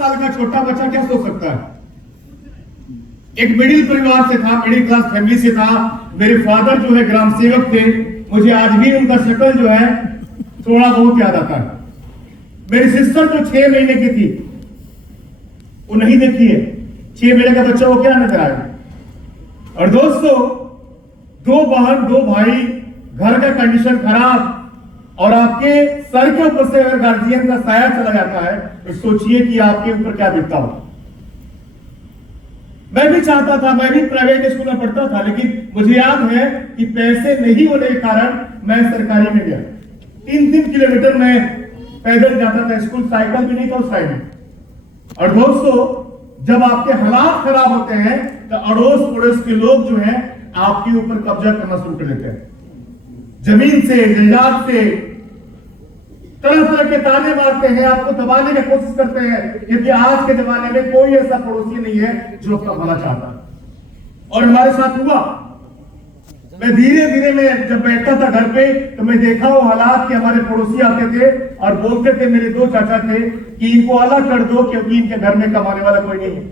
साल का छोटा बच्चा क्या सोच सकता है? एक मिडिल परिवार से था, मिडिल क्लास फैमिली से था। मेरे फादर जो है ग्राम सेवक थे। मुझे आज भी उनका शक्ल जो है थोड़ा बहुत याद आता है। मेरी सिस्टर जो 6 महीने की थी, वो नहीं देखी है। 6 महीने का बच्चा वो क्या नजर आएगा? और दोस्तों, 2 बहन 2 भाई, घर का कंडीशन खराब, और आपके सर के ऊपर से अगर गार्जियन का साया चला जाता है तो सोचिए कि आपके ऊपर क्या बीतता हो। मैं भी चाहता था, मैं भी प्राइवेट स्कूल में पढ़ता था, लेकिन मुझे याद है कि पैसे नहीं होने के कारण मैं सरकारी में गया। 3-3 किलोमीटर में पैदल जाता था स्कूल, साइकिल भी नहीं था उस टाइम में। और दोस्तों, जब आपके हालात खराब होते हैं तो अड़ोस पड़ोस के लोग जो हैं आपके ऊपर कब्जा करना शुरू कर देते हैं। जमीन से, जायदाद से तरह तरह के ताने मारते हैं, आपको दबाने की कोशिश करते हैं, क्योंकि आज के जमाने में कोई ऐसा पड़ोसी नहीं है जो आपका भला चाहता है। और हमारे साथ हुआ। मैं धीरे धीरे में जब बैठता था घर पे तो मैं देखा वो हालात कि हमारे पड़ोसी आते थे और बोलते थे, मेरे 2 चाचा थे, कि इनको अलग कर दो क्योंकि इनके घर में कमाने वाला कोई नहीं है।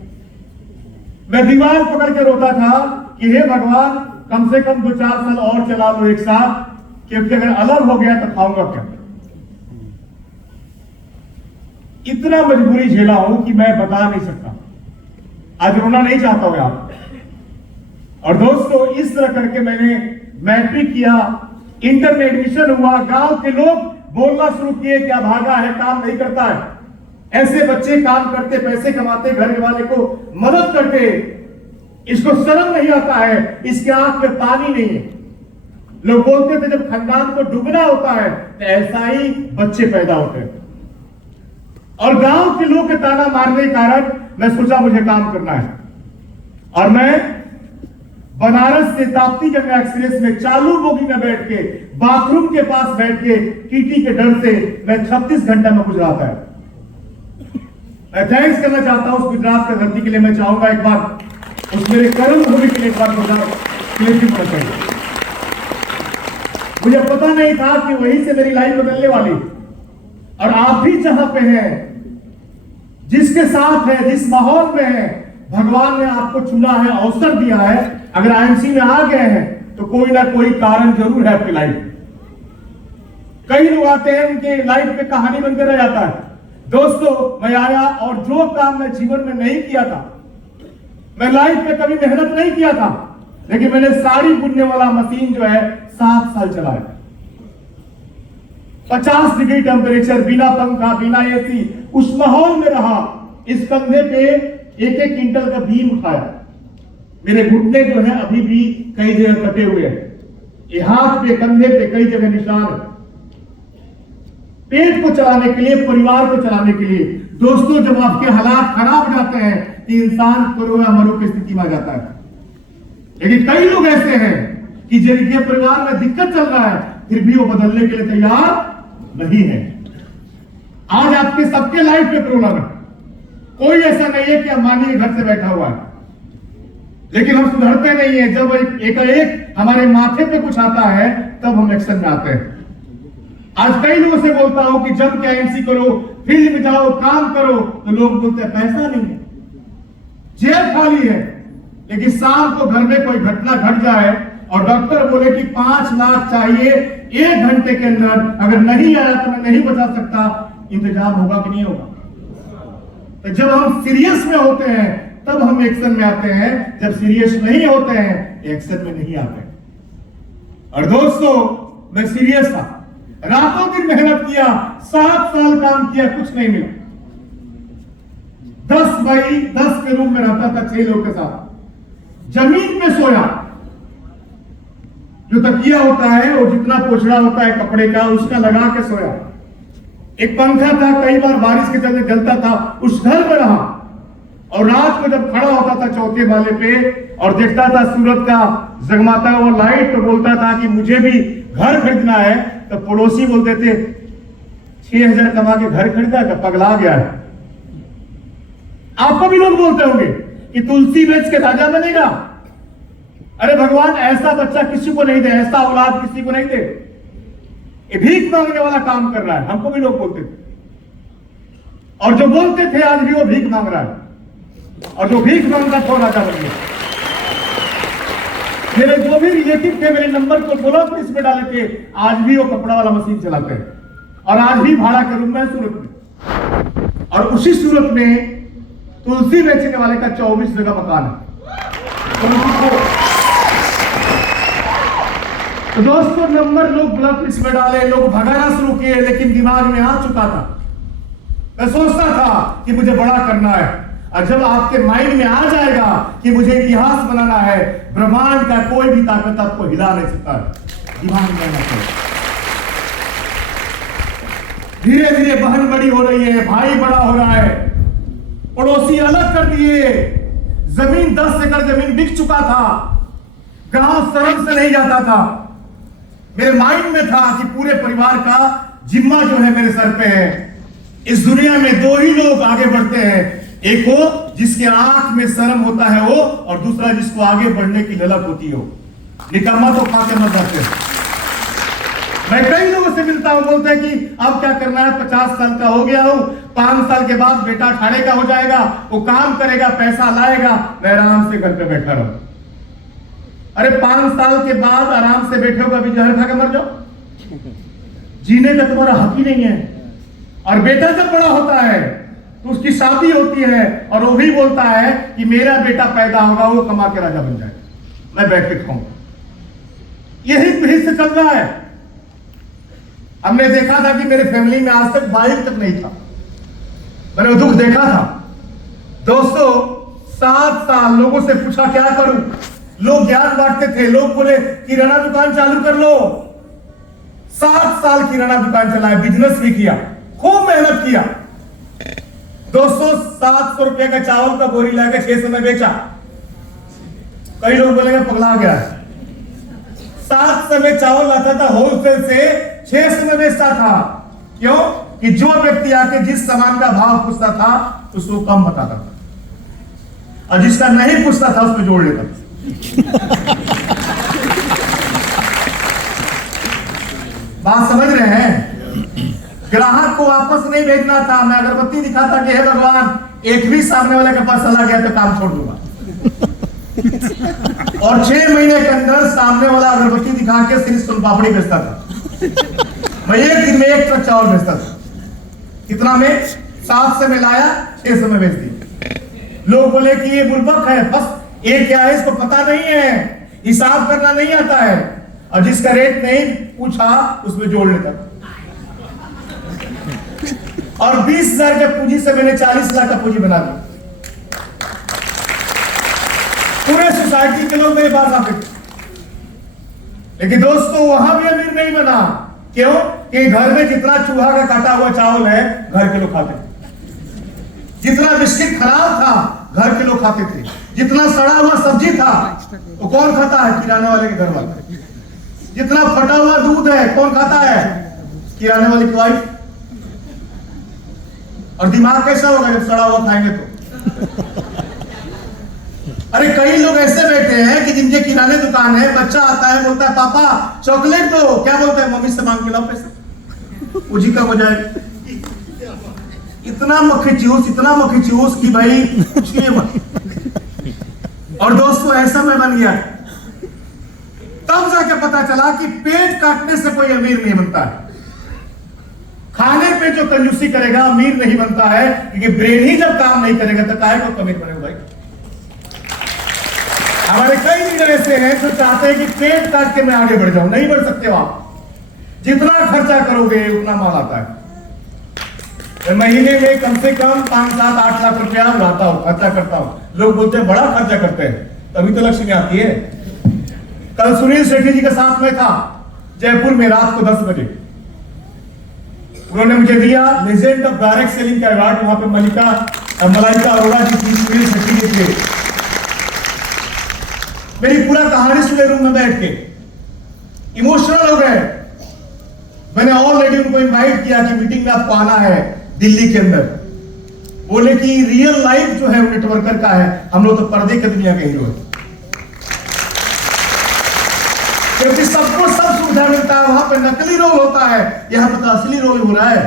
मैं दीवार पकड़ के रोता था कि हे भगवान, कम से कम 2-4 साल और चला लो एक साथ, क्योंकि अगर अलग हो गया तो खाऊंगा क्या। इतना मजबूरी झेला हूं कि मैं बता नहीं सकता। आज रोना नहीं चाहता हूं आप। और दोस्तों, इस तरह करके मैंने मैट्रिक किया, इंटर में एडमिशन हुआ। गांव के लोग बोलना शुरू किए, क्या भागा है, काम नहीं करता है। ऐसे बच्चे काम करते, पैसे कमाते, घर वाले को मदद करते, इसको शर्म नहीं आता है, इसके आंख में पानी नहीं है। लोग बोलते थे जब खानदान को डूबना होता है तो ऐसा ही बच्चे पैदा होते हैं। और गांव के लोग के ताना मारने के कारण मैं सोचा मुझे काम करना है। और मैं बनारस से ताप्ती गंगा एक्सप्रेस में चालू बोगी में बैठ के, बाथरूम के पास बैठ के, टीटी के डर से मैं 36 घंटा में गुजराता है। मैं थैंक्स करना चाहता हूं उस गुजरात की धरती के लिए। मैं चाहूंगा एक बार उस मेरे कर्म भूमि के लिए एक बार होना चाहिए। मुझे पता नहीं था कि वहीं से मेरी लाइफ बदलने वाली। और आप भी जहां पे हैं, जिसके साथ है, जिस माहौल में है, भगवान ने आपको चुना है, अवसर दिया है। अगर आईएमसी में आ गए हैं तो कोई ना कोई कारण जरूर है आपकी लाइफ। कई लोग आते हैं, उनके लाइफ में कहानी बनकर रह जाता है। दोस्तों, मैं आया और जो काम मैं जीवन में नहीं किया था, मैं लाइफ में कभी मेहनत नहीं किया था, लेकिन मैंने साड़ी बुनने वाला मशीन जो है 7 साल चलाया। 50 डिग्री टेम्परेचर, बिना पंखा, बिना एसी, उस माहौल में रहा। इस कंधे पे 1-1 क्विंटल का बीम उठाया। मेरे घुटने जो है अभी भी कई जगह कटे हुए हैं। ये हाथ पे, कंधे पे कई जगह निशान है। पेट को चलाने के लिए, परिवार को चलाने के लिए। दोस्तों, जब आपके हालात खराब जाते हैं तो इंसान करो या मरो की स्थिति में आ जाता है। लेकिन कई लोग ऐसे हैं कि जिनके परिवार में दिक्कत चल रहा है, फिर भी वो बदलने के लिए तैयार नहीं है। आज आपके सबके लाइफ में प्रॉब्लम है। कोई ऐसा नहीं है कि अंबानी घर से बैठा हुआ है, लेकिन हम सुधरते नहीं है। जब एक हमारे माथे पे कुछ आता है तब हम एक्शन में आते हैं। आज कई लोगों से बोलता हूं कि जब क्या एमसी करो, फील्ड में जाओ, काम करो, तो लोग बोलते हैं पैसा नहीं है, जेब खाली है। लेकिन शाम को घर में कोई घटना घट जाए और डॉक्टर बोले कि 5 लाख चाहिए 1 घंटे के अंदर, अगर नहीं आया तो मैं नहीं बचा सकता, इंतजाम होगा कि नहीं होगा? तो जब हम सीरियस में होते हैं तब हम एक्शन में आते हैं, जब सीरियस नहीं होते हैं एक्शन में नहीं आते। और दोस्तों, मैं सीरियस था, रातों दिन मेहनत किया, 7 साल काम किया, कुछ नहीं मिला। 10 बाई 10 के रूम में रहता था 6 लोग के साथ, जमीन पे सोया। जो तकिया होता है वो जितना पोछड़ा होता है कपड़े का, उसका लगा के सोया। एक पंखा था, कई बार बारिश के चलते जलता था, उस घर में रहा। और रात को जब खड़ा होता था चौथे वाले पे और देखता था सूरज का जगमाता हुआ लाइट, तो बोलता था कि मुझे भी घर खरीदना है। तो पड़ोसी बोलते थे 6,000 कमा के घर खरीदा, का पगला गया है। आपको भी लोग बोलते होंगे कि तुलसी बेच के राजा बनेगा। अरे भगवान ऐसा बच्चा किसी को नहीं दे, ऐसा औलाद किसी को नहीं दे। ये भीख मांगने वाला काम कर रहा है, हमको भी लोग बोलते थे। और जो बोलते थे आज भी वो भीख मांग रहा है, और जो भीख मांगता था राजा बन गया। मेरे जो भी रिलेटिव थे मेरे नंबर को ब्लॉक लिस्ट में डाले थे, आज भी वो कपड़ा वाला मशीन चलाते हैं, और आज भी भाड़ा के रूम में सूरत में। और उसी सूरत में तुलसी बेचने वाले का 24 जगह मकान है। तो दोस्तों नंबर लोग ब्लॉक लिस्ट में डाले, लोग भगाना शुरू किए, लेकिन दिमाग में आ चुका था। मैं सोचता था कि मुझे बड़ा करना है, और जब आपके माइंड में आ जाएगा कि मुझे इतिहास बनाना है, ब्रह्मांड का कोई भी ताकत आपको हिला नहीं सकता है। दिमाग में आना चाहिए। धीरे धीरे बहन बड़ी हो रही है, भाई बड़ा हो रहा है, पड़ोसी अलग कर दिए, जमीन 10 एकड़ जमीन बिक चुका था, गांव शर्म से नहीं जाता था। मेरे माइंड में था कि पूरे परिवार का जिम्मा जो है मेरे सर पे है। इस दुनिया में दो ही लोग आगे बढ़ते हैं, एक वो जिसके आंख में शर्म होता है वो, और दूसरा जिसको आगे बढ़ने की ललक होती हो। निकम्मा तो खा के मत जाते। मैं कई लोगों से मिलता हूं, बोलते हैं कि अब क्या करना है, 50 साल का हो गया हूं, 5 साल के बाद बेटा 18 का हो जाएगा, वो काम करेगा, पैसा लाएगा, मैं आराम से घर पे बैठा रहूं। अरे 5 साल के बाद आराम से बैठे हो, अभी जहर खा के मर जाओ। जीने का तुम्हारा हक ही नहीं है। और बेटा जब बड़ा होता है तो उसकी शादी होती है, और वो भी बोलता है कि मेरा बेटा पैदा होगा, वो कमा के राजा बन जाएगा, मैं बैठ के खाऊंगा। यही से चल रहा है। हमने देखा था कि मेरे फैमिली में आज तक बाइक तक नहीं था, मैंने वो दुख देखा था। दोस्तों 7 साल लोगों से पूछा क्या करूं, लोग ज्ञान बांटते थे, लोग बोले किराना दुकान चालू कर लो। 7 साल किराना दुकान चलाया, बिजनेस भी किया, खूब मेहनत किया। दोस्तों 700 रुपए का चावल का बोरी लाकर 600 में बेचा। कई लोग बोलेंगे पगला गया है। 700 में चावल लाता था, होलसेल से 600 में बेचता था। क्यों? कि जो व्यक्ति आके जिस सामान का भाव पूछता था उसको कम बताता था, और जिसका नहीं पूछता था उसमें जोड़ लेता था। बात समझ रहे हैं? ग्राहक को वापस नहीं भेजना था। मैं अगरबत्ती दिखाता कि हे भगवान, एक भी सामने वाले के पास चला गया तो काम छोड़ दूंगा। और 6 महीने के अंदर सामने वाला अगरबत्ती दिखा के सिर्फ सोनपापड़ी बेचता था। मैं एक दिन में 1 ट्रक चावल बेचता था। कितना में? 700 में लाया, 600 में बेच दिया। लोग बोले कि ये बुर्बक है, बस ये क्या है, इसको पता नहीं है, हिसाब करना नहीं आता है, और जिसका रेट नहीं पूछा उसमें जोड़ लेता। और 20,000 के पूंजी से मैंने 40 लाख का पूंजी बना दी। पूरे सोसाइटी के लोग मेरे पास आते थे। लेकिन दोस्तों वहां भी अमीर नहीं बना। क्यों? कि घर में जितना चूहा का काटा हुआ चावल है घर के लोग खाते थे, जितना बिस्किट खराब था घर के लोग खाते थे, जितना सड़ा हुआ सब्जी था वो कौन खाता है? किराने वाले के घर वाले। जितना फटा हुआ दूध है कौन खाता है? किराने वाली की वाइफ। और दिमाग कैसा होगा जब सड़ा हुआ खाएंगे तो? अरे कई लोग ऐसे बैठे हैं कि जिनके किराने दुकान है, बच्चा आता है बोलता है पापा चॉकलेट दो, क्या बोलता है? मम्मी से मांग के लाओ पैसा, उजी का हो जाएगा। इतना मक्खी चूस कि भाई पूछिए मत। और दोस्तों ऐसा मैं बन गया, तब जाके पता चला कि पेट काटने से कोई अमीर नहीं बनता है। खाने पे जो कंजूसी करेगा अमीर नहीं बनता है, क्योंकि ब्रेन ही जब काम नहीं करेगा तो काहे को अमीर बनेगा भाई? हमारे कई लीडर ऐसे हैं जो चाहते हैं कि पेट काट के मैं आगे बढ़ जाऊं। नहीं बढ़ सकते हो आप। जितना खर्चा करोगे उतना माल आता है। महीने में कम से कम 5, 7, 8 लाख रुपया उड़ाता हूं, खर्चा करता हूं। लोग बोलते हैं बड़ा खर्चा करते हैं, तभी तो लक्ष्मी आती है। कल सुनील शेट्टी जी के साथ में था जयपुर में रात को 10 बजे। उन्होंने मुझे दिया लेजेंड ऑफ डायरेक्ट सेलिंग का अवार्ड। वहां पे मलाइका अरोड़ा जी थी, सुनील शेट्टी जी थे। मेरी पूरा कहानी सुने रूम में बैठ के इमोशनल हो गए। मैंने ऑलरेडी उनको इनवाइट किया कि मीटिंग में आपको आना है दिल्ली के अंदर। बोले कि रियल लाइफ जो है नेटवर्कर का है, हम लोग तो पर्दे के दुनिया के हीरो हैं। क्योंकि सबको सब सुविधा मिलता है, वहां पे नकली रोल होता है, यहां पर तो असली रोल हो रहा है।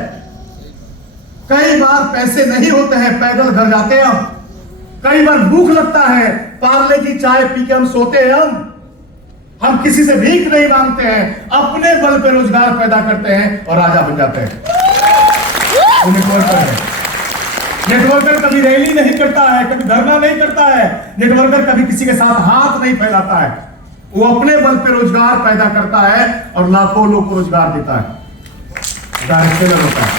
कई बार पैसे नहीं होते हैं, पैदल घर जाते हैं हम। कई बार भूख लगता है, पार्ले की चाय पी के हम सोते हैं। हम किसी से भीख नहीं मांगते हैं, अपने बल पे रोजगार पैदा करते हैं और राजा बन जाते हैं। वो नेटवर्कर है। नेटवर्कर कभी रैली नहीं करता है, कभी धरना नहीं करता है। नेटवर्कर कभी किसी के साथ हाथ नहीं फैलाता है। वो अपने बल पे रोजगार पैदा करता है और लाखों लोग को रोजगार देता है। होता है।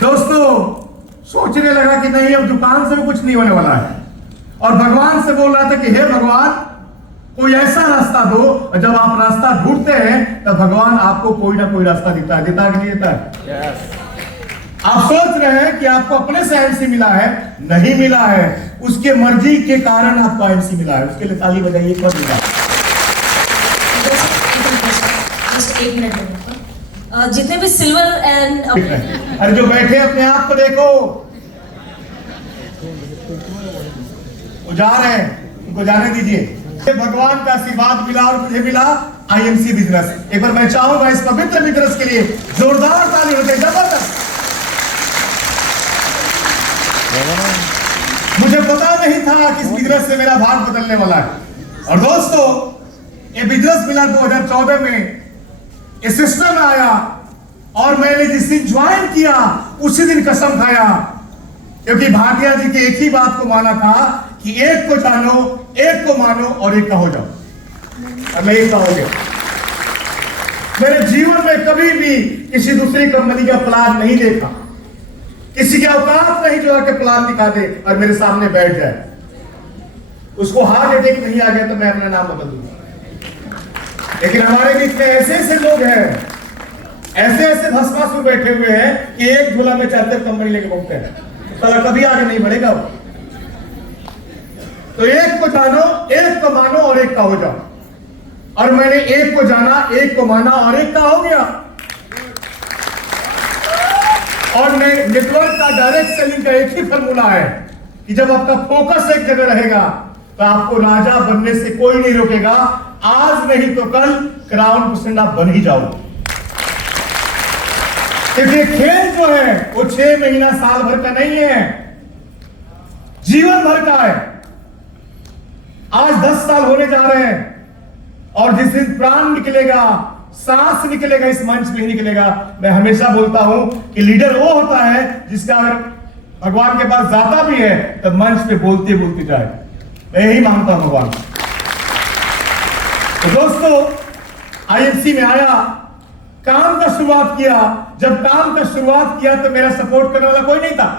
दोस्तों, सोचने लगा कि नहीं, अब दुकान से भी कुछ नहीं होने वाला है, और भगवान से बोल रहा था कि हे भगवान, कोई ऐसा रास्ता दो। और जब आप रास्ता ढूंढते हैं तब भगवान आपको कोई ना कोई रास्ता देता है। देता है कि नहीं देता है? आप सोच रहे हैं कि आपको अपने से एमसी मिला है, नहीं मिला है। उसके मर्जी के कारण आपको एमसी मिला है। उसके लिए ताली बजाइए एक बार। एक मिनट, जितने भी सिल्वर एंड, अरे जो बैठे अपने आप को देखो, वो जा रहे हैं, उनको जाने दीजिए। भगवान का आशीर्वाद मिला और मुझे मिला आईएमसी बिजनेस। एक बार मैं चाहूंगा इस पवित्र बिजनेस के लिए जोरदार ताली हो जाए। जबरदस्त। मुझे पता नहीं था कि इस बिजनेस से मेरा भाग बदलने वाला है। और दोस्तों, ये बिजनेस मिला 2014 में, ये सिस्टम आया, और मैंने जिस दिन ज्वाइन किया उसी दिन कसम खाया, क्योंकि भाटिया जी की एक ही बात को माना था कि एक को जानो, एक को मानो और एक का हो जाओ। और मैं एक का हो गया। मेरे जीवन में कभी भी किसी दूसरी कंपनी का प्लान नहीं देखा। किसी के औकात नहीं जो आके प्लान दिखा दे और मेरे सामने बैठ जाए। उसको हार्ट अटैक नहीं आ गया तो मैं अपना नाम बदल दूंगा। लेकिन हमारे बीच में ऐसे ऐसे लोग हैं, ऐसे ऐसे भस्मासुर बैठे हुए हैं कि एक झोला में 4 कंपनी लेके घूमते हैं, तो कभी आगे नहीं बढ़ेगा। तो एक को जानो, एक को मानो और एक का हो जाओ। और मैंने एक को जाना, एक को माना और एक का हो गया। और नेटवर्क का डायरेक्ट सेलिंग का एक ही फॉर्मूला है कि जब आपका फोकस एक जगह रहेगा तो आपको राजा बनने से कोई नहीं रोकेगा। आज नहीं तो कल क्राउन पर्सेंट आप बन ही जाओगे। क्योंकि खेल जो है वो 6 महीना साल भर का नहीं है, जीवन भर का है। आज 10 साल होने जा रहे हैं, और जिस दिन प्राण निकलेगा, सांस निकलेगा, इस मंच पे ही निकलेगा। मैं हमेशा बोलता हूं कि लीडर वो होता है जिसका अगर भगवान के पास जाता भी है तो मंच पे बोलते बोलते जाए। मैं यही मानता हूं भगवान। तो दोस्तों, आईएमसी में आया, काम का शुरुआत किया। जब काम का शुरुआत किया तो मेरा सपोर्ट करने वाला कोई नहीं था।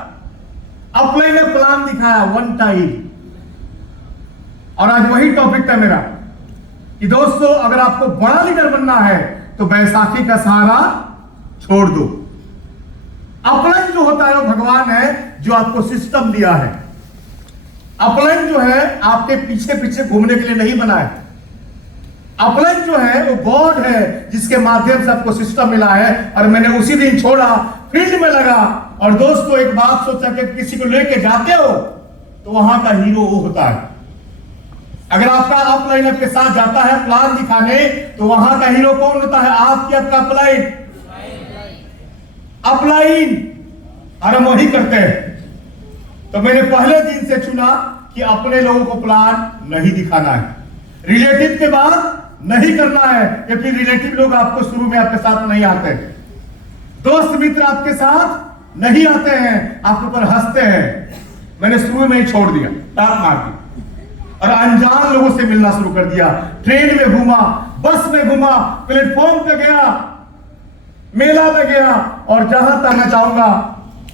अपलाइन ने प्लान दिखाया वन टाइम, और आज वही टॉपिक था मेरा कि दोस्तों, अगर आपको बड़ा लीडर बनना है तो बैसाखी का सहारा छोड़ दो। अपलाइन जो होता है वो भगवान है जो आपको सिस्टम दिया है। अपलाइन जो है आपके पीछे पीछे घूमने के लिए नहीं बना है। अपलाइन जो है वो गॉड है जिसके माध्यम से आपको सिस्टम मिला है। और मैंने उसी दिन छोड़ा, फील्ड में लगा, और दोस्तों एक बात सोचा कि किसी को लेके जाते हो तो वहां का हीरो वो होता है। अगर आपका अपलाइन आपके साथ जाता है प्लान दिखाने तो वहां का हीरो कौन होता है? आपकी आपका अपलाइन। अपलाइन और हम वही करते हैं। तो मैंने पहले दिन से चुना कि अपने लोगों को प्लान नहीं दिखाना है, रिलेटिव के बाद नहीं करना है, क्योंकि रिलेटिव लोग आपको शुरू में आपके साथ नहीं आते, दोस्त मित्र आपके साथ नहीं आते हैं, आपके ऊपर हंसते हैं। मैंने शुरू में ही छोड़ दिया, टाट मार दी, और अनजान लोगों से मिलना शुरू कर दिया। ट्रेन में घूमा, बस में घूमा, प्लेटफॉर्म पे गया, मेला में गया, और जहां तक मैं चाहूंगा